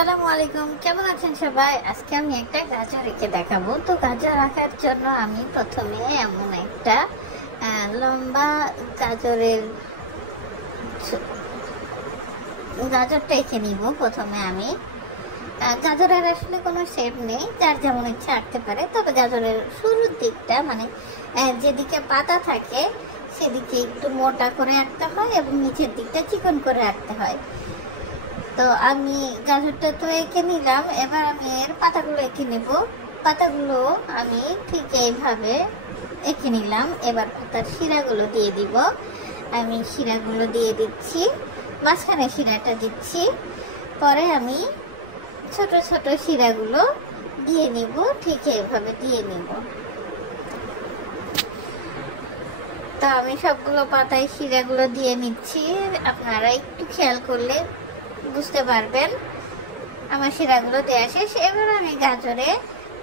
আসসালামু আলাইকুম, কেমন আছেন সবাই? আজকে আমি একটা গাজর রেখে দেখাবো। তো গাজর রাখার জন্য আমি প্রথমে এমন একটা লম্বা গাজরটা এঁকে নিব। প্রথমে আমি গাজরের আসলে কোনো শেপ নেই, যার যেমন ইচ্ছা আঁকতে পারে। তবে গাজরের শুরুর দিকটা মানে যেদিকে পাতা থাকে সেদিকে একটু মোটা করে আঁকতে হয় এবং নিচের দিকটা চিকন করে আঁকতে হয়। তো আমি গাজরটা তো এঁকে নিলাম, এবার আমি এর পাতাগুলো এঁকে নেব। পাতাগুলো আমি ঠিক এইভাবে এঁকে নিলাম। এবার পাতার শিরাগুলো দিয়ে দিব। আমি শিরাগুলো দিয়ে দিচ্ছি, মাঝখানে শিরাটা দিচ্ছি। পরে আমি ছোট ছোট শিরাগুলো দিয়ে নিব, ঠিক এইভাবে দিয়ে নিব। তো আমি সবগুলো পাতায় শিরাগুলো দিয়ে নিচ্ছি। আপনারা একটু খেয়াল করলে বুঝতে পারবেন আমার শিরাগুলো দেওয়া শেষ। এবার আমি গাজরে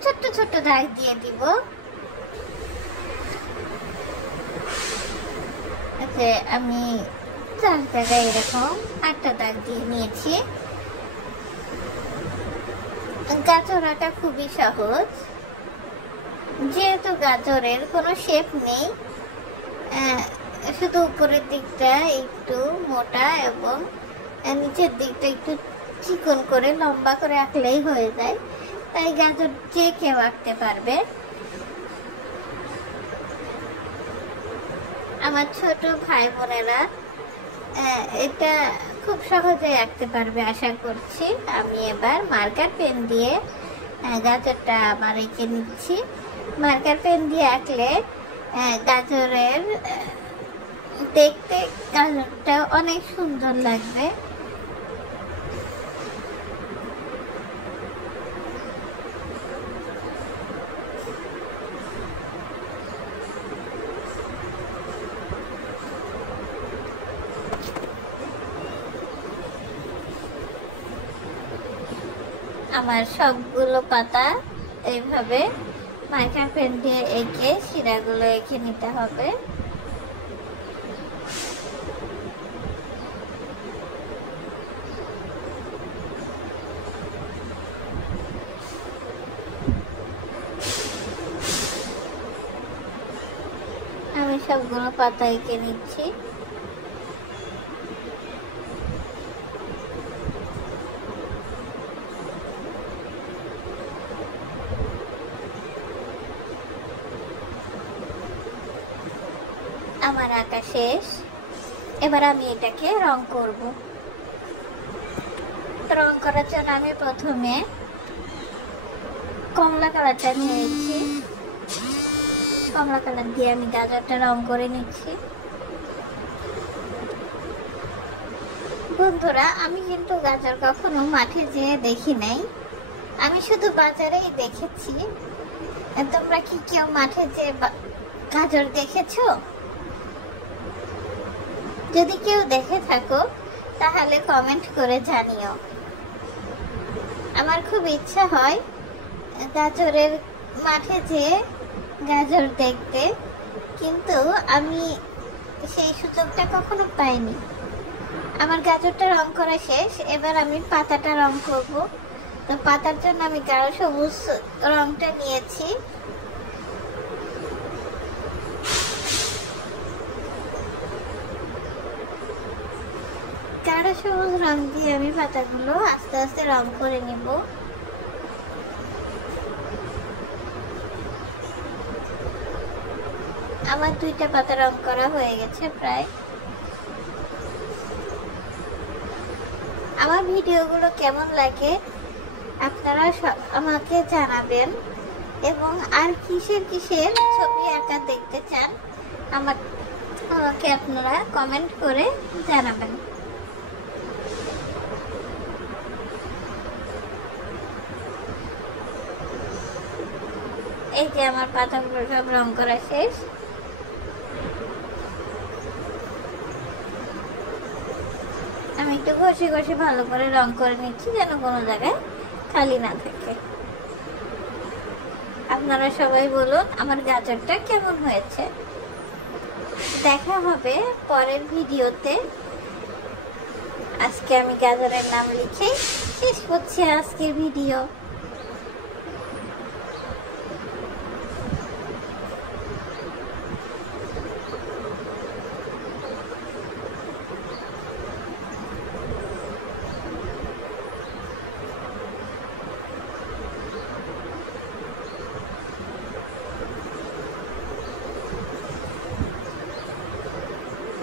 ছোট্ট ছোট্ট দাগ দিয়ে দিব। আমি 4 জায়গায় এরকম 8টা দাগ দিয়ে নিয়েছি। গাজর আঁকা খুবই সহজ, যেহেতু গাজরের কোনো শেপ নেই, শুধু উপরের দিকটা একটু মোটা এবং নিচের দিকটা একটু চিকন করে লম্বা করে আঁকলেই হয়ে যায়। তাই গাজর যে কেউ আঁকতে পারবে। আমার ছোট ভাই বোনেরা এটা খুব সহজে আঁকতে পারবে আশা করছি। আমি এবার মার্কার পেন দিয়ে গাজরটা আবার এঁকে নিচ্ছি। মার্কার পেন দিয়ে আঁকলে গাজরের দেখতে গাজরটা অনেক সুন্দর লাগবে। আমার সবগুলো পাতা এইভাবে মার্কার পেন দিয়ে এঁকে শিরাগুলো এঁকে নিতে হবে। আমি সবগুলো পাতা এঁকে নিচ্ছি। আমার আঁকা শেষ। এবার আমি এটাকে রং করব। রং করার জন্য আমি প্রথমে কমলা কালারটা নিয়েছি। কমলা কালার দিয়ে আমি গাজরটা রং করে নিচ্ছি। বন্ধুরা, আমি কিন্তু গাজর কখনো মাঠে যেয়ে দেখি নাই, আমি শুধু বাজারেই দেখেছি। তোমরা কি কেউ মাঠে যেয়ে গাজর দেখেছো? যদি কেউ দেখে থাকো তাহলে কমেন্ট করে জানিও। আমার খুব ইচ্ছা হয় গাজরের মাঠে যেয়ে গাজর দেখতে, কিন্তু আমি সেই সুযোগটা কখনো পাইনি। আমার গাজরটা রং করা শেষ। এবার আমি পাতাটা রং করব। তো পাতার জন্য আমি গাঢ় সবুজ রংটা নিয়েছি। গাঢ় সবুজ রং দিয়ে আমি পাতাগুলো আস্তে আস্তে রং করে নেব। আমার 2টা পাতা রং করা হয়ে গেছে প্রায়। আমার ভিডিওগুলো কেমন লাগে আপনারা আমাকে জানাবেন, এবং আর কিসের কিসের ছবি আঁকা দেখতে চান আমাকে আপনারা কমেন্ট করে জানাবেন। এই যে আমার পাতাগুলো সব রং করা শেষ। আমি একটু ঘষে ঘষে ভালো করে রং করে নিচ্ছি, যেন কোনো জায়গায় খালি না থাকে। আপনারা সবাই বলুন আমার গাজরটা কেমন হয়েছে। দেখা হবে পরের ভিডিওতে। আজকে আমি গাজরের নাম লিখে শেষ হচ্ছে আজকের ভিডিও।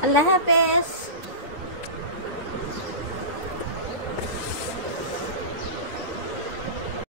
আল্লাহ হাফেজ।